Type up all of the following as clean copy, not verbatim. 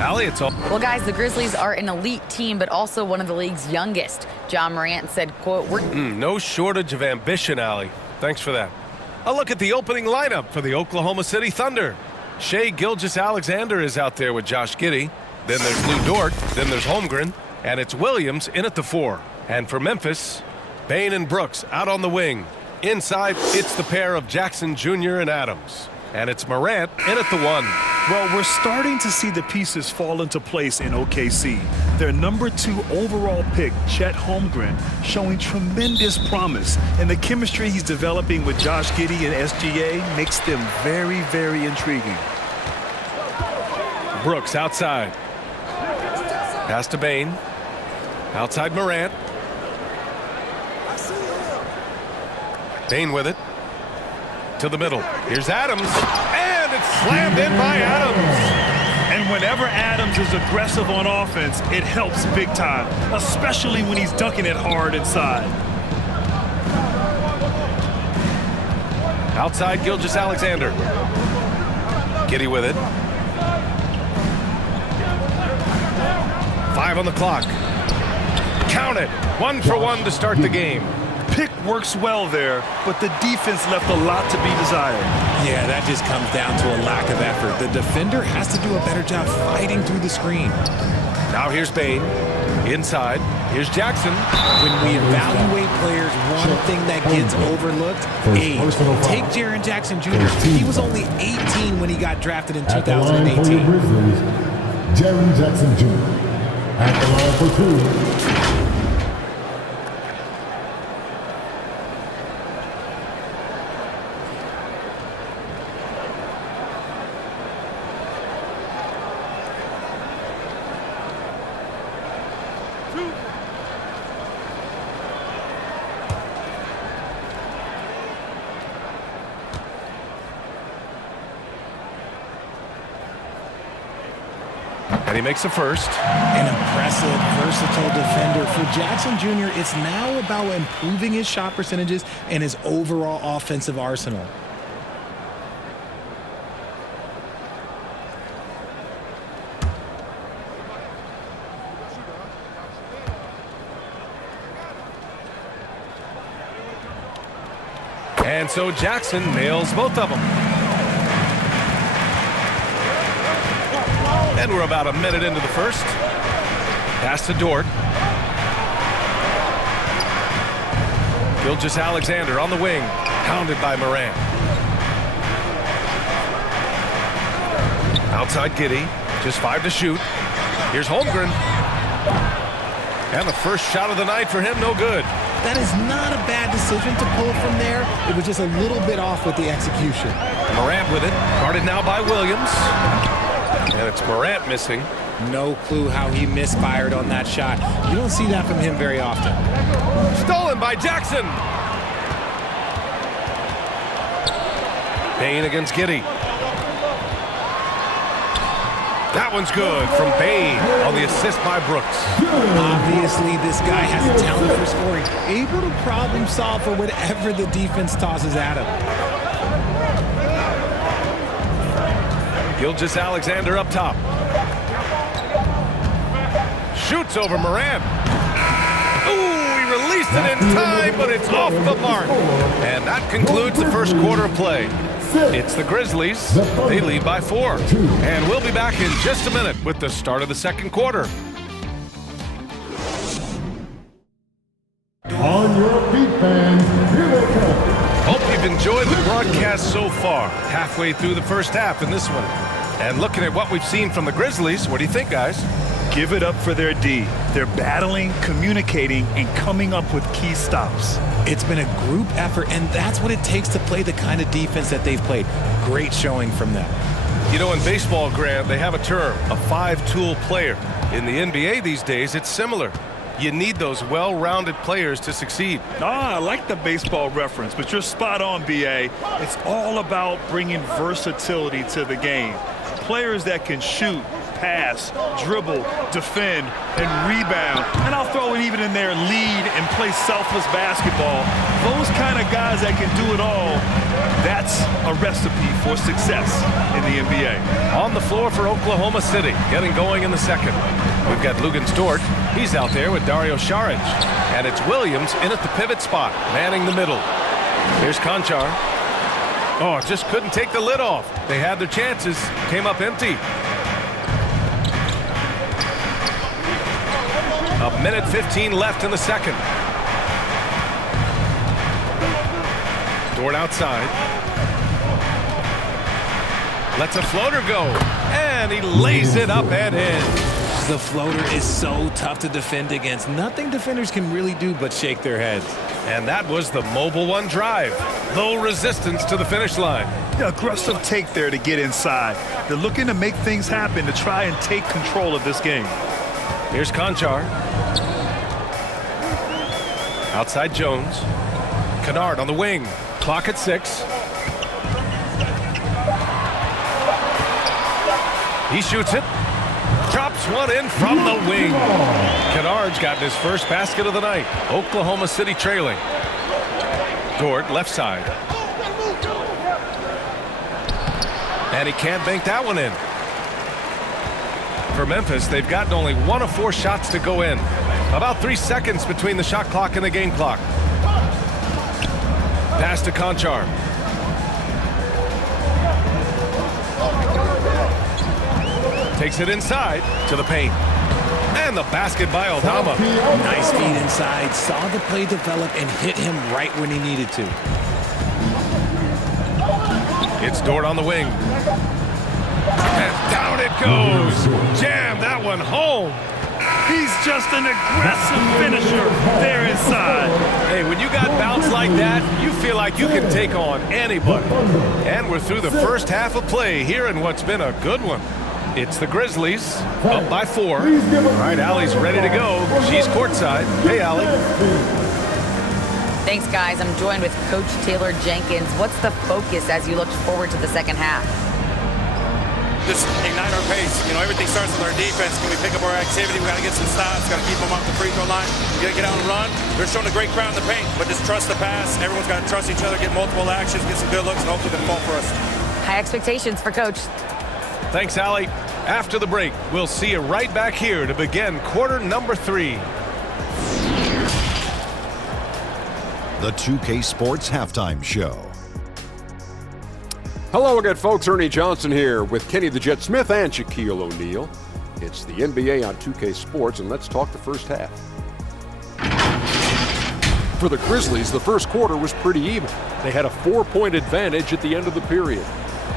Allie, it's all. Well, guys, the Grizzlies are an elite team, but also one of the league's youngest. John Morant said, quote, No shortage of ambition, Allie. Thanks for that. A look at the opening lineup for the Oklahoma City Thunder. Shai Gilgeous-Alexander is out there with Josh Giddey. Then there's Lou Dort. Then there's Holmgren. And it's Williams in at the 4. And for Memphis, Bane and Brooks out on the wing. Inside, it's the pair of Jackson Jr. and Adams. And it's Morant in at the 1. Well, we're starting to see the pieces fall into place in OKC. Their number 2 overall pick, Chet Holmgren, showing tremendous promise. And the chemistry he's developing with Josh Giddey and SGA makes them very, very intriguing. Brooks outside. Pass to Bane. Outside Morant. Bane with it. To the middle. Here's Adams. And it's slammed in by Adams. And whenever Adams is aggressive on offense, it helps big time, especially when he's dunking it hard inside. Outside Gilgeous-Alexander. Giddey with it. 5 on the clock. Count it. 1 for 1 to start the game. Pick works well there, but the defense left a lot to be desired. Yeah, that just comes down to a lack of effort. The defender has to do a better job fighting through the screen. Now here's Bane. Inside. Here's Jackson. When we evaluate players, one thing that gets overlooked, age. Take Jaren Jackson Jr. He was only 18 when he got drafted in 2018. Jaren Jackson Jr. at the line for 2. And he makes the first. An impressive, versatile defender. For Jackson Jr., it's now about improving his shot percentages and his overall offensive arsenal. And so Jackson nails both of them. And we're about a minute into the first. Pass to Dort. Gilgeous-Alexander on the wing. Pounded by Morant. Outside Giddey. Just 5 to shoot. Here's Holmgren. And the first shot of the night for him, no good. That is not a bad decision to pull from there. It was just a little bit off with the execution. Morant with it. Guarded now by Williams. And it's Morant missing. No clue how he misfired on that shot. You don't see that from him very often. Stolen by Jackson. Bane against Giddey. That one's good from Bane on the assist by Brooks. Obviously, this guy has a talent for scoring. Able to problem solve for whatever the defense tosses at him. Gilgeous-Alexander up top. Shoots over Morant. Ooh, he released it in time, but it's off the mark. And that concludes the first quarter of play. It's the Grizzlies. They lead by 4. And we'll be back in just a minute with the start of the second quarter. On your feet, fans. Here they come. Hope you've enjoyed the broadcast so far. Halfway through the first half in this one. And looking at what we've seen from the Grizzlies, what do you think, guys? Give it up for their D. They're battling, communicating, and coming up with key stops. It's been a group effort, and that's what it takes to play the kind of defense that they've played. Great showing from them. You know, in baseball, Grant, they have a term, a 5-tool player. In the NBA these days, it's similar. You need those well-rounded players to succeed. I like the baseball reference, but you're spot on, B.A. It's all about bringing versatility to the game. Players that can shoot, pass, dribble, defend, and rebound. And I'll throw it even in there, lead and play selfless basketball. Those kind of guys that can do it all, that's a recipe for success in the NBA. On the floor for Oklahoma City, getting going in the second. We've got Lugans Dort. He's out there with Dario Saric. And it's Williams in at the pivot spot, manning the middle. Here's Conchar. Oh, just couldn't take the lid off. They had their chances, came up empty. A minute 15 left in the second. Dort outside. Lets a floater go. And he lays it up and in. The floater is so tough to defend against. Nothing defenders can really do but shake their heads. And that was the Mobile One drive. Low resistance to the finish line. Yeah, aggressive take there to get inside. They're looking to make things happen to try and take control of this game. Here's Conchar. Outside Jones. Kennard on the wing. Clock at 6. He shoots it. Drops one in from the wing. Kennard's gotten his first basket of the night. Oklahoma City trailing. Dort left side. And he can't bank that one in. For Memphis, they've gotten only 1 of 4 shots to go in. About 3 seconds between the shot clock and the game clock. Pass to Conchar. Takes it inside to the paint. And the basket by Aldama. Nice feed inside. Saw the play develop and hit him right when he needed to. It's Dort on the wing. And down it goes. Jam that one home. He's just an aggressive finisher there inside. Hey, when you got bounce like that, you feel like you can take on anybody. And we're through the first half of play here in what's been a good one. It's the Grizzlies, up by 4. All right, Allie's ready to go. She's courtside. Hey, Allie. Thanks, guys. I'm joined with Coach Taylor Jenkins. What's the focus as you look forward to the second half? Just ignite our pace. You know, everything starts with our defense. Can we pick up our activity? We got to get some stops. Got to keep them off the free throw line. We got to get out and run. They're showing a great crowd in the paint, but just trust the pass. Everyone's got to trust each other, get multiple actions, get some good looks, and hopefully they fall for us. High expectations for Coach. Thanks, Allie. After the break, we'll see you right back here to begin quarter number 3. The 2K Sports Halftime Show. Hello again, folks. Ernie Johnson here with Kenny the Jet Smith and Shaquille O'Neal. It's the NBA on 2K Sports, and let's talk the first half. For the Grizzlies, the first quarter was pretty even. They had a 4-point advantage at the end of the period.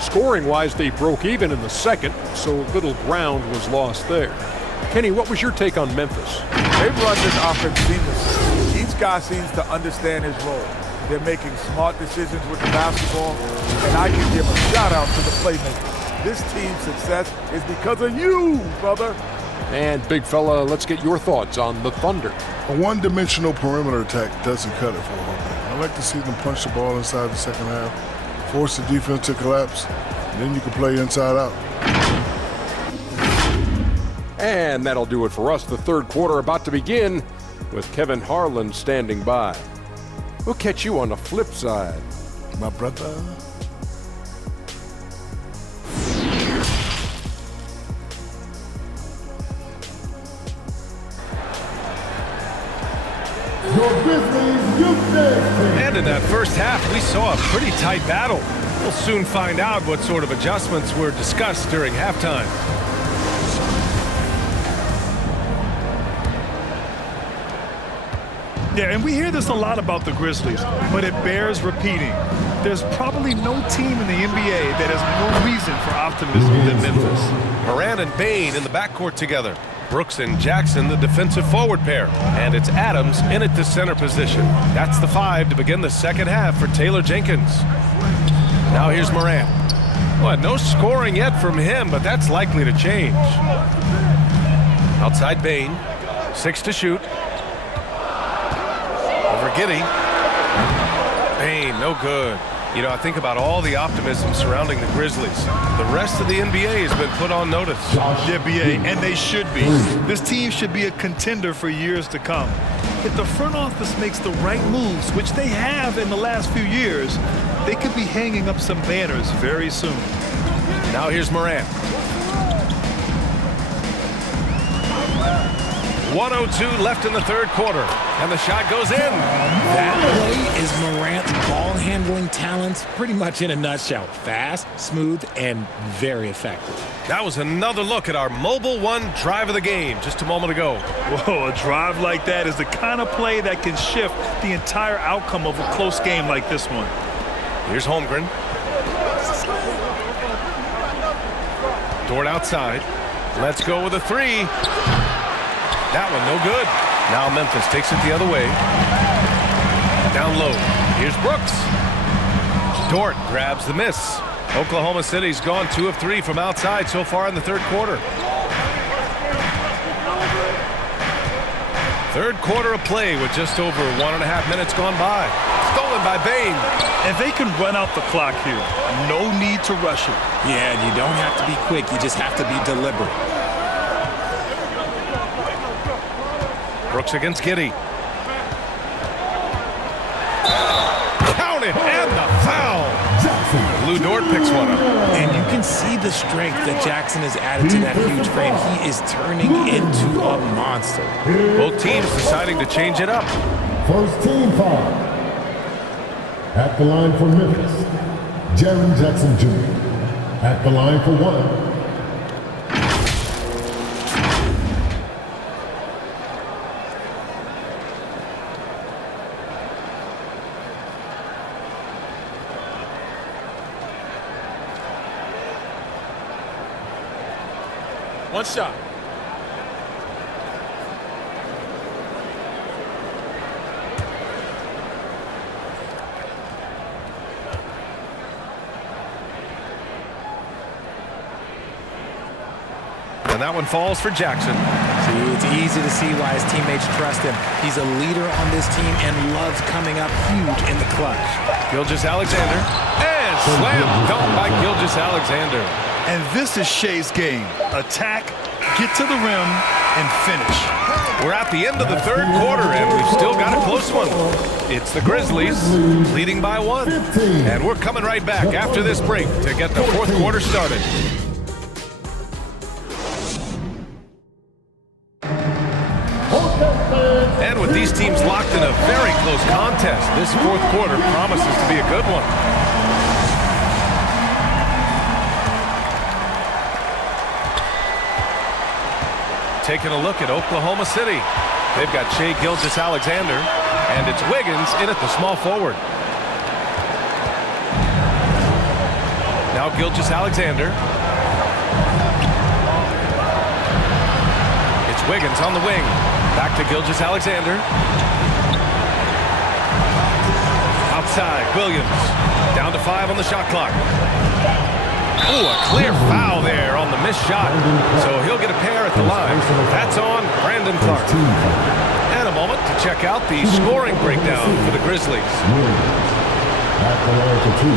Scoring-wise, they broke even in the second, so little ground was lost there. Kenny, what was your take on Memphis? They run this offense seamlessly. Each guy seems to understand his role. They're making smart decisions with the basketball, and I can give a shout-out to the playmakers. This team's success is because of you, brother. And, big fella, let's get your thoughts on the Thunder. A one-dimensional perimeter attack doesn't cut it for a whole game. I like to see them punch the ball inside the second half, force the defense to collapse, and then you can play inside out. And that'll do it for us. The third quarter about to begin with Kevin Harlan standing by. We'll catch you on the flip side. My brother. And in that first half, we saw a pretty tight battle. We'll soon find out what sort of adjustments were discussed during halftime. Yeah, and we hear this a lot about the Grizzlies, but it bears repeating. There's probably no team in the NBA that has more reason for optimism than Memphis. Moran and Bain in the backcourt together. Brooks and Jackson, the defensive forward pair. And it's Adams in at the center position. That's the 5 to begin the second half for Taylor Jenkins. Now here's Moran. Well, no scoring yet from him, but that's likely to change. Outside Bain. 6 to shoot. Over Giddey. Bain, no good. You know, I think about all the optimism surrounding the Grizzlies. The rest of the NBA has been put on notice. The NBA, and they should be. This team should be a contender for years to come. If the front office makes the right moves, which they have in the last few years, they could be hanging up some banners very soon. Now here's Morant. 1:02 left in the third quarter, and the shot goes in. That play is Morant's ball handling talents pretty much in a nutshell. Fast, smooth, and very effective. That was another look at our Mobile One drive of the game just a moment ago. Whoa, a drive like that is the kind of play that can shift the entire outcome of a close game like this one. Here's Holmgren. Dort outside. Let's go with a three. That one no good. Now Memphis takes it the other way. Down low. Here's Brooks. Dort grabs the miss. Oklahoma City's gone 2 of 3 from outside so far in the third quarter. Third quarter of play with just over 1.5 minutes gone by. Stolen by Bain. And they can run out the clock here. No need to rush it. Yeah, you don't have to be quick. You just have to be deliberate. Brooks against Giddey. Count it, and the foul. Lou Dort picks one up. And you can see the strength that Jackson has added to that huge frame. He is turning into a monster. Both teams deciding to change it up. First team foul. At the line for Memphis, Jaren Jackson Jr. At the line for one. One shot. And that one falls for Jackson. See, it's easy to see why his teammates trust him. He's a leader on this team and loves coming up huge in the clutch. Gilgeous-Alexander. And slam dunk by Gilgeous-Alexander. And this is Shea's game. Attack, get to the rim, and finish. We're at the end of the third quarter, and we've still got a close one. It's the Grizzlies leading by 1. And we're coming right back after this break to get the fourth quarter started. And with these teams locked in a very close contest, this fourth quarter promises to be a good one. Taking a look at Oklahoma City. They've got Shai Gilgeous-Alexander, and it's Wiggins in at the small forward. Now Gilgeous-Alexander. It's Wiggins on the wing. Back to Gilgeous-Alexander. Outside, Williams. Down to 5 on the shot clock. Ooh, a clear foul there on the missed shot. So he'll get a pair at the line. That's on Brandon Clark. And a moment to check out the scoring breakdown for the Grizzlies. At the line for 2.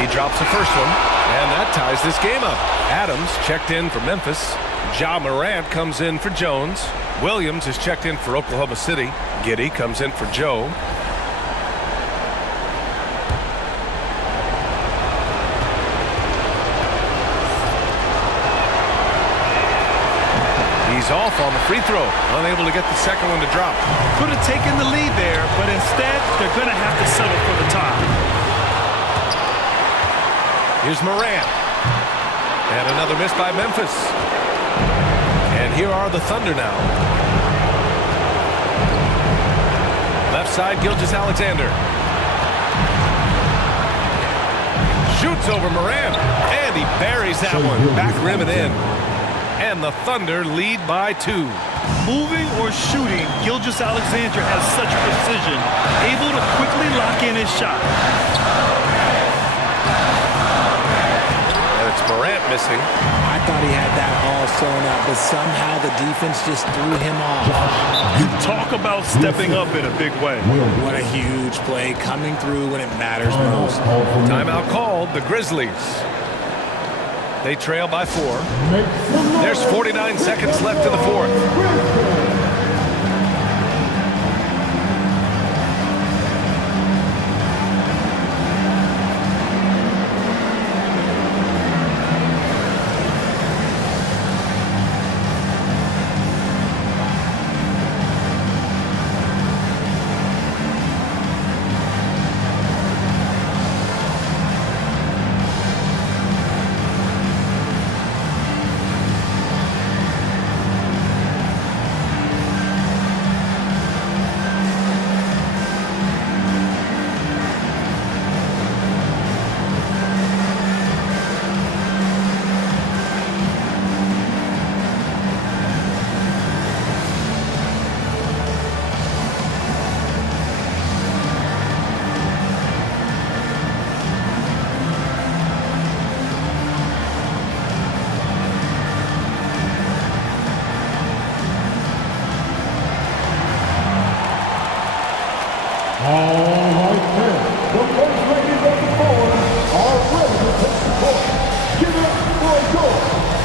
He drops the first one, and that ties this game up. Adams checked in for Memphis. Ja Morant comes in for Jones. Williams is checked in for Oklahoma City. Giddey comes in for Joe. He's off on the free throw, unable to get the second one to drop. Could have taken the lead there, but instead they're going to have to settle for the tie. Here's Morant. And another miss by Memphis. And here are the Thunder now. Left side, Gilgeous-Alexander. Shoots over Morant. And he buries that one. Back rim and in. And the Thunder lead by 2. Moving or shooting, Gilgeous-Alexander has such precision, able to quickly lock in his shot. Morant missing. I thought he had that all sewn up, but somehow the defense just threw him off. Talk about stepping up in a big way. What a huge play coming through when it matters most. Timeout called, the Grizzlies. They trail by 4. There's 49 seconds left in the fourth.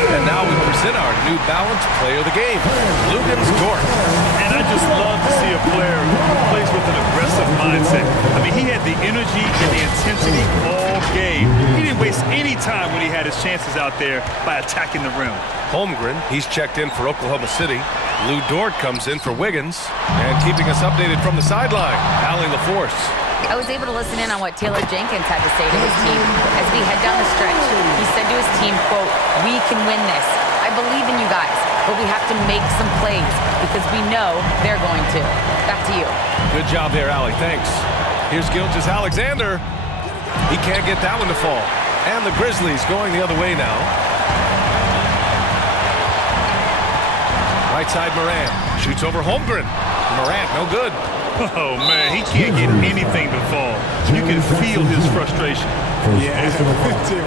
And now we present our New Balance Player of the Game, Dort. And I just love to see a player who plays with an aggressive mindset. I mean, he had the energy and the intensity all game. He didn't waste any time when he had his chances out there by attacking the rim. Holmgren, he's checked in for Oklahoma City. Dort comes in for Wiggins. And keeping us updated from the sideline, Allie LaForce. I was able to listen in on what Taylor Jenkins had to say to his team as we head down the stretch. He said to his team, quote, "We can win this. I believe in you guys, but we have to make some plays because we know they're going to." Back to you. Good job there, Allie. Thanks. Here's Gilgeous-Alexander. He can't get that one to fall. And the Grizzlies going the other way now. Right side, Morant. Shoots over Holmgren. Morant, no good. Oh, man, he can't get anything to fall. You can feel his frustration. Yeah,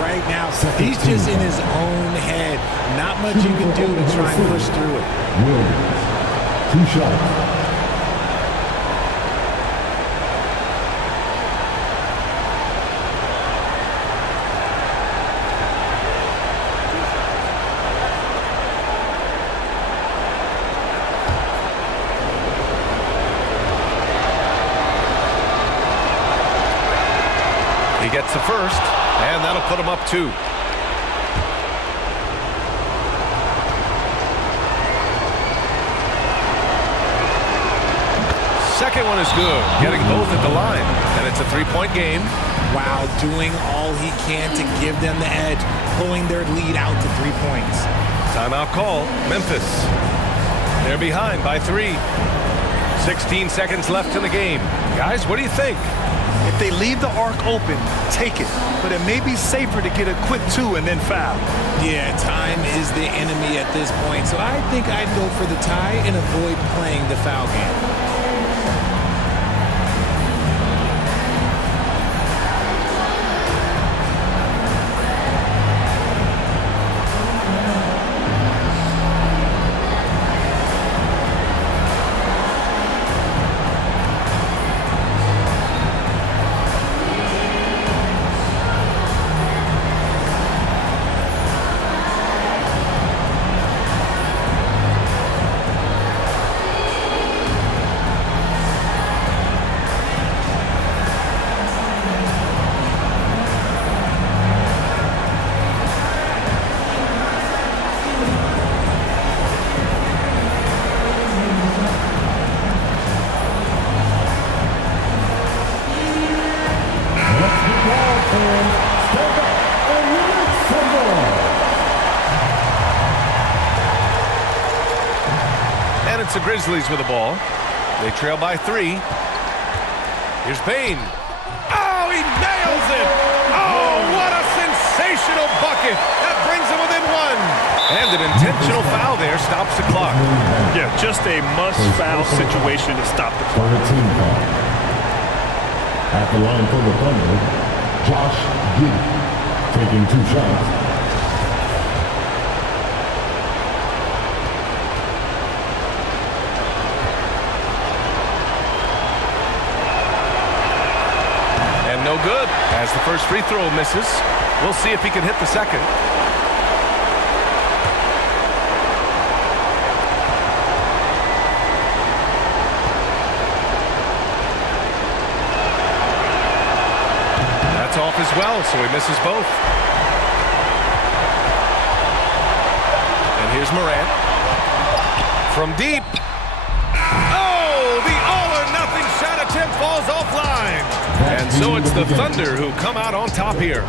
right now, he's just in his own head. Not much you can do to try and push through it. Williams, 2 shots. He gets the first, and that'll put him up 2. Second one is good, getting both at the line, and it's a 3-point game. Wow, doing all he can to give them the edge, pulling their lead out to 3 points. Timeout call, Memphis. They're behind by 3. 16 seconds left in the game. Guys, what do you think? If they leave the arc open, take it. But it may be safer to get a quick 2 and then foul. Yeah, time is the enemy at this point. So I think I'd go for the tie and avoid playing the foul game. And it's the Grizzlies with the ball. They trail by 3. Here's Payne. Oh, he nails it! Oh, what a sensational bucket! That brings him within 1. And an intentional foul there stops the clock. Yeah, just a must-foul situation to stop the clock. For a team foul. At the line for the Thunder, Josh Giddey, taking 2 shots. good. As the first free throw misses, we'll see if he can hit the second. That's off as well, so he misses both. And here's Morant. From deep. Oh, the all-or-nothing shot attempt falls offline. And so it's the Thunder who come out on top here.